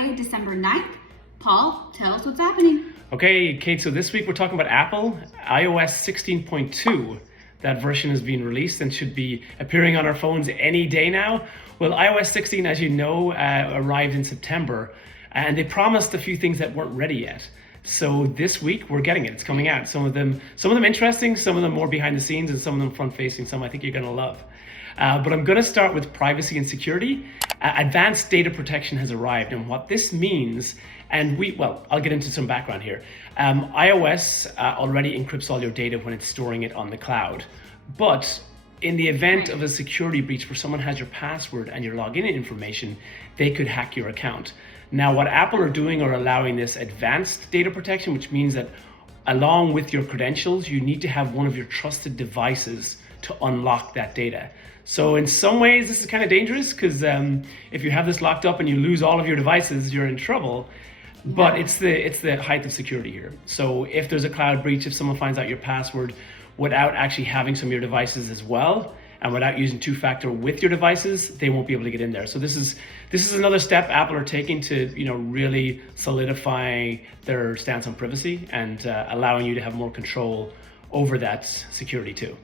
Friday, December 9th. Paul, tell us what's happening. Okay, Kate, so this week we're talking about Apple, iOS 16.2. That version has been released and should be appearing on our phones any day now. Well, iOS 16, as you know, arrived in September, and they promised a few things that weren't ready yet. So this week we're getting it. It's coming out. Some of them interesting, some of them more behind the scenes, and some of them front facing. Some I think you're gonna love. But I'm gonna start with privacy and security. Advanced data protection has arrived, and what this means, I'll get into some background here. iOS already encrypts all your data when it's storing it on the cloud. But in the event of a security breach where someone has your password and your login information, they could hack your account. Now, what Apple are doing are allowing this advanced data protection, which means that along with your credentials, you need to have one of your trusted devices to unlock that data. So in some ways, this is kind of dangerous because if you have this locked up and you lose all of your devices, you're in trouble. But it's the height of security here. So if there's a cloud breach, if someone finds out your password without actually having some of your devices as well, and without using two-factor with your devices, they won't be able to get in there. So this is another step Apple are taking to really solidify their stance on privacy and allowing you to have more control over that security too.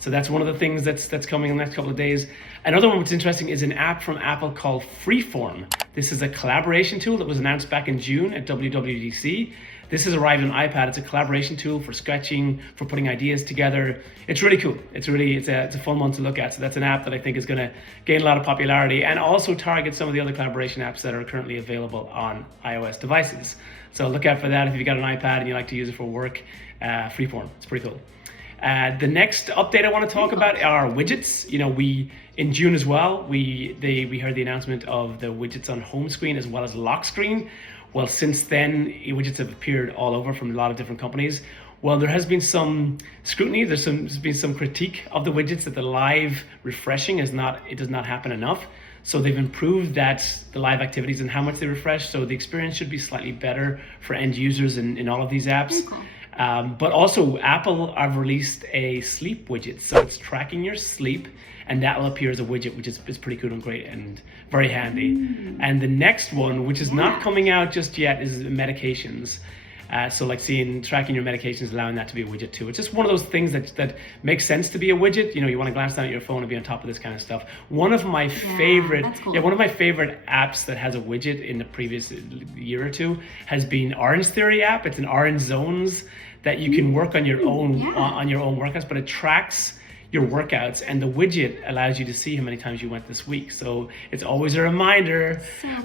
So that's one of the things that's coming in the next couple of days. Another one that's interesting is an app from Apple called Freeform. This is a collaboration tool that was announced back in June at WWDC. This has arrived on iPad. It's a collaboration tool for sketching, for putting ideas together. It's really cool. It's a fun one to look at. So that's an app that I think is going to gain a lot of popularity and also target some of the other collaboration apps that are currently available on iOS devices. So look out for that if you've got an iPad and you like to use it for work. Freeform, it's pretty cool. The next update I want to talk about are widgets. In June as well, we heard the announcement of the widgets on home screen as well as lock screen. Well, since then, widgets have appeared all over from a lot of different companies. Well, there has been some scrutiny. There's been some critique of the widgets that the live refreshing does not happen enough. So they've improved the live activities and how much they refresh. So the experience should be slightly better for end users in all of these apps. But also Apple have released a sleep widget. So it's tracking your sleep and that will appear as a widget, which is pretty cool and great and very handy. And the next one, which is not coming out just yet, is medications. So like tracking your medications, allowing that to be a widget too. It's just one of those things that makes sense to be a widget. You want to glance down at your phone and be on top of this kind of stuff. One of my favorite apps that has a widget in the previous year or two has been Orange Theory app. It's an Orange Zones that you can work on your own workouts, but it tracks your workouts, and the widget allows you to see how many times you went this week. So it's always a reminder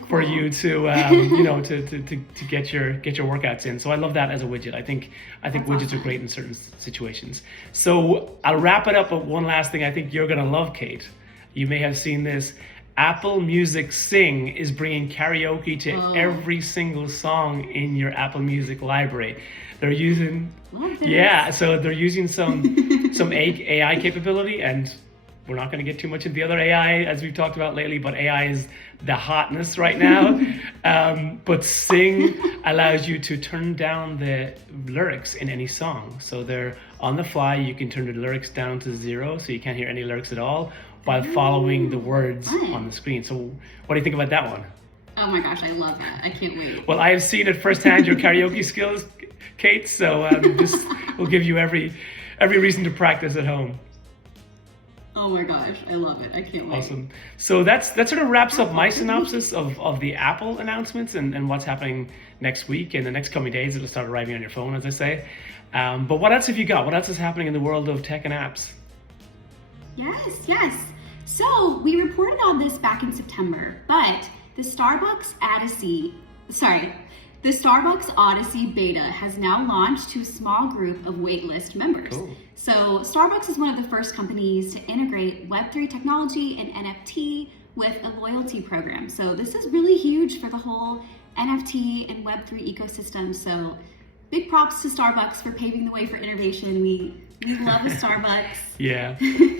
for you to to get your workouts in. So I love that as a widget. I think widgets are great in certain situations. So I'll wrap it up with one last thing I think you're gonna love, Kate. You may have seen this. Apple Music Sing is bringing karaoke to every single song in your Apple Music library. They're using some AI capability, and we're not going to get too much into the other AI as we've talked about lately, but AI is the hotness right now. But Sing allows you to turn down the lyrics in any song. So they're on the fly. You can turn the lyrics down to 0, so you can't hear any lyrics at all, while following the words on the screen. So what do you think about that one? Oh my gosh, I love that. I can't wait. Well, I have seen it firsthand, your karaoke skills, Kate, so this will give you every reason to practice at home. Oh my gosh, I love it. I can't wait. Awesome. So that sort of wraps up my synopsis of the Apple announcements and what's happening next week and the next coming days. It'll start arriving on your phone, as I say. But what else have you got? What else is happening in the world of tech and apps? Yes. So we reported on this back in September, but the Starbucks Odyssey beta has now launched to a small group of waitlist members. Cool. So Starbucks is one of the first companies to integrate Web3 technology and NFT with a loyalty program. So this is really huge for the whole NFT and Web3 ecosystem. So big props to Starbucks for paving the way for innovation. We love a Starbucks. Yeah,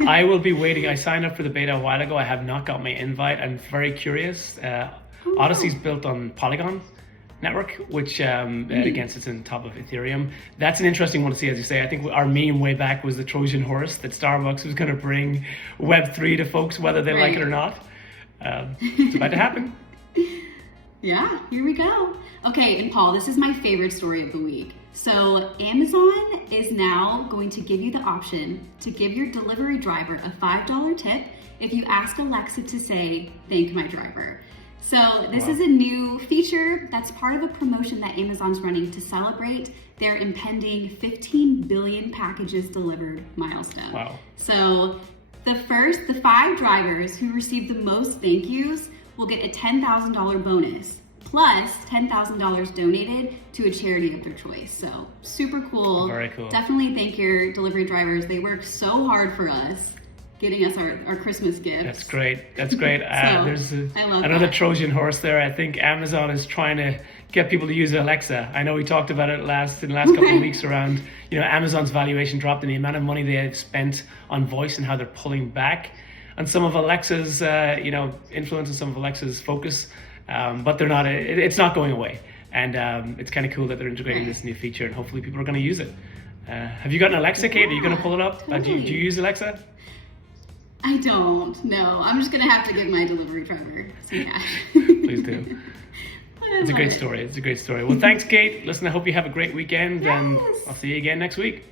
I will be waiting. I signed up for the beta a while ago. I have not got my invite. I'm very curious. Odyssey's built on Polygon network, which again sits on top of Ethereum. That's an interesting one to see, as you say. I think our meme way back was the Trojan horse, that Starbucks was going to bring Web3 to folks, whether they like it or not. It's about to happen. Yeah, here we go. Okay, and Paul, this is my favorite story of the week. So Amazon is now going to give you the option to give your delivery driver a $5 tip if you ask Alexa to say, "Thank my driver." So this is a new feature that's part of a promotion that Amazon's running to celebrate their impending 15 billion packages delivered milestone. Wow. So the 5 drivers who receive the most thank yous will get a $10,000 bonus plus $10,000 donated to a charity of their choice. So super cool. Very cool. Definitely thank your delivery drivers. They work so hard for us, getting us our Christmas gifts. That's great. That's great. There's another that. Trojan horse there. I think Amazon is trying to get people to use Alexa. I know we talked about it in the last couple of weeks around, Amazon's valuation dropped and the amount of money they have spent on voice and how they're pulling back on some of Alexa's, influence and some of Alexa's focus. But they're not. It's not going away, and it's kind of cool that they're integrating this new feature, and hopefully people are going to use it. Have you got an Alexa, Kate? Are you going to pull it up? Totally. Do you use Alexa? I don't. No, I'm just gonna have to give my delivery driver some cash. Please do. It's a great story. It's a great story. Well, thanks, Kate. Listen, I hope you have a great weekend, and I'll see you again next week.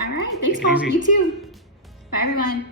All right. Thanks, Take it Paul. easy. You too. Bye, everyone.